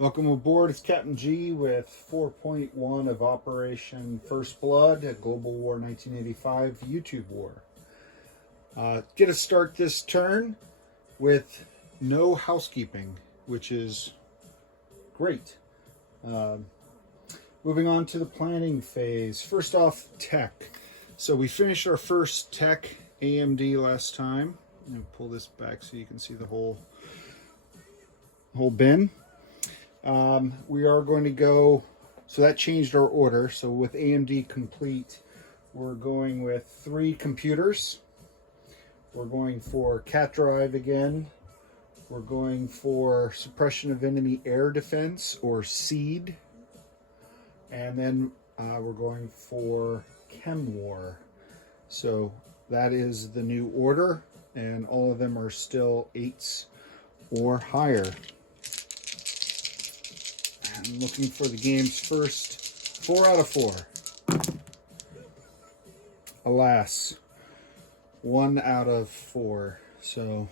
Welcome aboard. It's Captain G with 4.1 of Operation First Blood, a Global War 1985 YouTube war. Get to start this turn with no housekeeping, which is great. Moving on to the planning phase. First off, tech. So we finished our first tech AMD last time. I'm going to pull this back so you can see the whole bin. We are going to go, so that changed our order. So with AMD complete, we're going with 3 computers. We're going for CAT drive again. We're going for suppression of enemy air defense, or SEAD. And then we're going for Chem War. So that is the new order, and all of them are still 8s or higher. I'm looking for the games first. 4 out of 4. Alas, 1 out of 4. So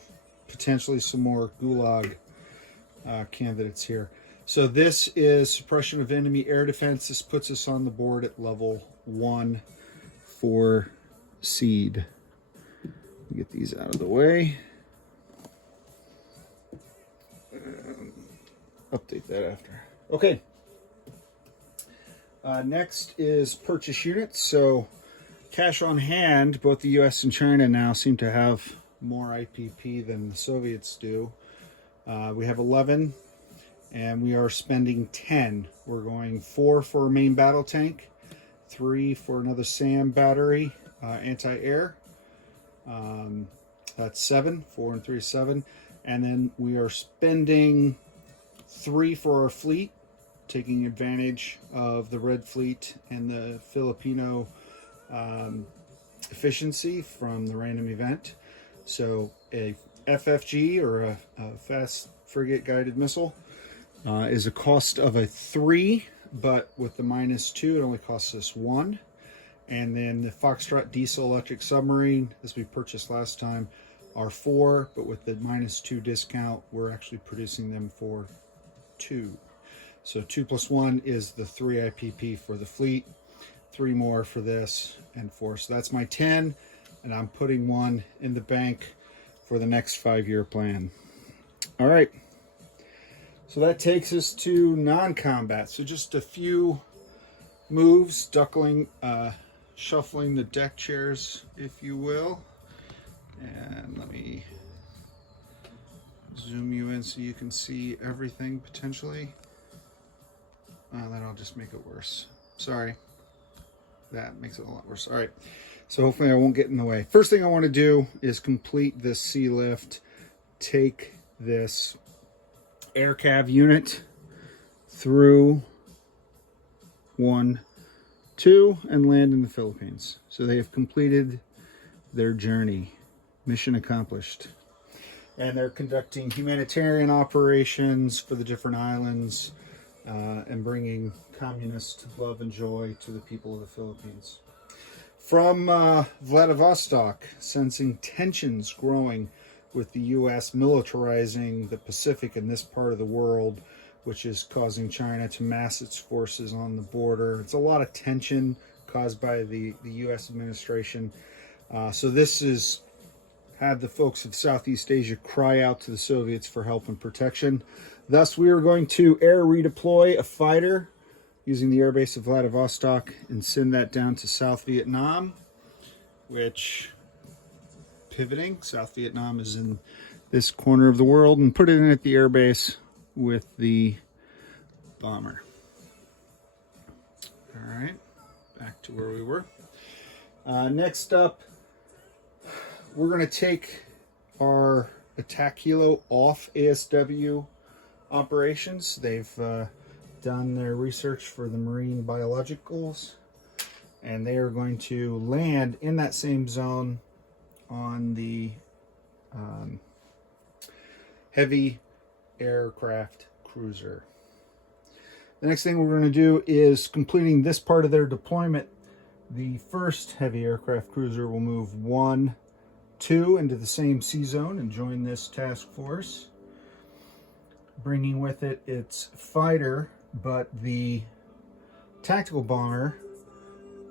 potentially some more Gulag candidates here. So this is suppression of enemy air defense. This puts us on the board at level 1 for SEAD. Get these out of the way. Update that after. Okay. Next is purchase units. So cash on hand, both the US and China now seem to have more IPP than the Soviets do. We have 11, and we are spending 10. We're going 4 for a main battle tank, 3 for another SAM battery, anti-air. That's 7. 4 and 3 is 7. And then we are spending 3 for our fleet, taking advantage of the Red Fleet and the Filipino efficiency from the random event. So a FFG, or a fast frigate guided missile, is a cost of a 3, but with the -2 it only costs us 1. And then the Foxtrot diesel electric submarine, as we purchased last time, are 4, but with the -2 discount we're actually producing them for 2. So 2 plus 1 is the 3 IPP for the fleet, 3 more for this, and 4. So that's my 10, and I'm putting 1 in the bank for the next 5-year plan. All right. So that takes us to non-combat. So just a few moves, shuffling the deck chairs, if you will. And let me zoom you in so you can see everything potentially. That'll just make it worse. Sorry. That makes it a lot worse. All right. So hopefully I won't get in the way. First thing I want to do is complete this sea lift. Take this air cav unit through 1, 2, and land in the Philippines. So they have completed their journey. Mission accomplished. And they're conducting humanitarian operations for the different islands, and bringing communist love and joy to the people of the Philippines. From Vladivostok, sensing tensions growing with the U.S. militarizing the Pacific in this part of the world, which is causing China to mass its forces on the border. It's a lot of tension caused by the U.S. administration. So this is had the folks of Southeast Asia cry out to the Soviets for help and protection. Thus, we are going to air redeploy a fighter using the airbase of Vladivostok and send that down to South Vietnam, which, pivoting, South Vietnam is in this corner of the world, and put it in at the airbase with the bomber. All right, back to where we were. Next up, we're going to take our attack helo off ASW operations. They've done their research for the marine biologicals, and they are going to land in that same zone on the heavy aircraft cruiser. The next thing we're going to do is completing this part of their deployment. The first heavy aircraft cruiser will move 1, 2 into the same sea zone and join this task force. bringing with it its fighter, but the tactical bomber,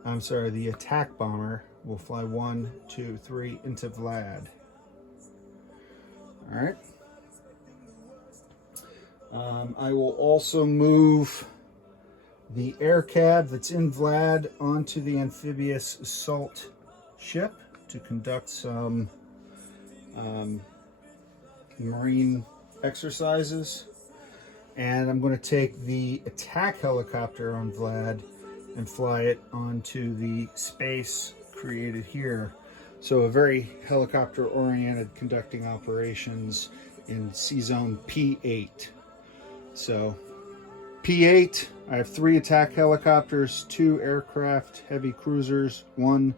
I'm sorry, the attack bomber will fly 1, 2, 3 into Vlad. All right. I will also move the air cab that's in Vlad onto the amphibious assault ship to conduct some marine exercises. And I'm going to take the attack helicopter on Vlad and fly it onto the space created here. So a very helicopter-oriented conducting operations in C-Zone P8. So P8, I have 3 attack helicopters, 2 aircraft, heavy cruisers, 1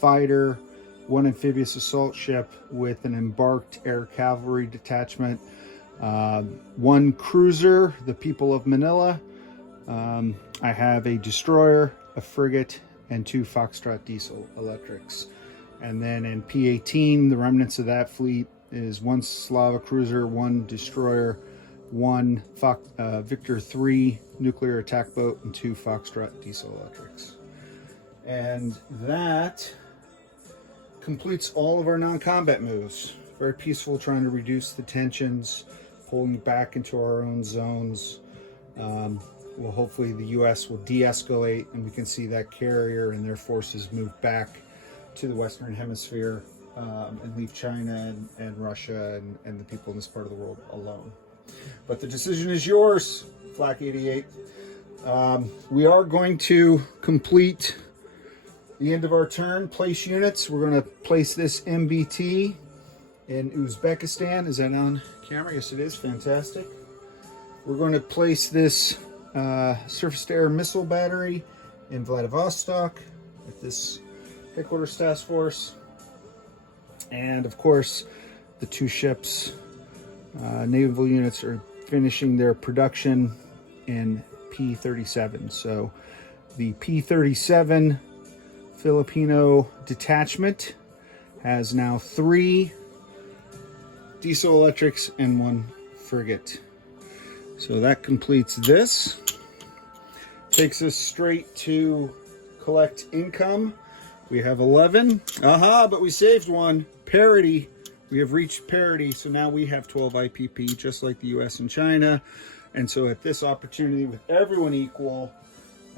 fighter, 1 amphibious assault ship with an embarked air cavalry detachment, 1 cruiser, the People of Manila. I have a destroyer, a frigate, and 2 Foxtrot diesel electrics. And then in P18, the remnants of that fleet is 1 Slava cruiser, 1 destroyer, 1 Victor 3 nuclear attack boat, and 2 Foxtrot diesel electrics. And that completes all of our non-combat moves. Very peaceful, trying to reduce the tensions, pulling back into our own zones. Well, hopefully the U.S. will de-escalate and we can see that carrier and their forces move back to the Western Hemisphere and leave China and Russia and the people in this part of the world alone. But the decision is yours, Flak 88. We are going to complete the end of our turn, place units. We're going to place this MBT in Uzbekistan. Is that on camera? Yes, it is. Fantastic. We're going to place this surface-to-air missile battery in Vladivostok with this headquarters task force. And of course, the 2 ships, naval units, are finishing their production in P-37. So the P-37 Filipino detachment has now 3 diesel electrics and 1 frigate. So that completes this. Takes us straight to collect income. We have 11. Aha, but we saved 1. Parity. We have reached parity, so now we have 12 IPP, just like the US and China. And so at this opportunity, with everyone equal,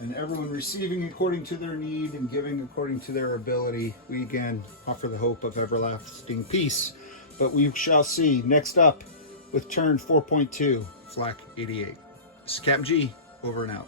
and everyone receiving according to their need and giving according to their ability, we again offer the hope of everlasting peace. But we shall see next up with turn 4.2, Flak 88. This is Captain G, over and out.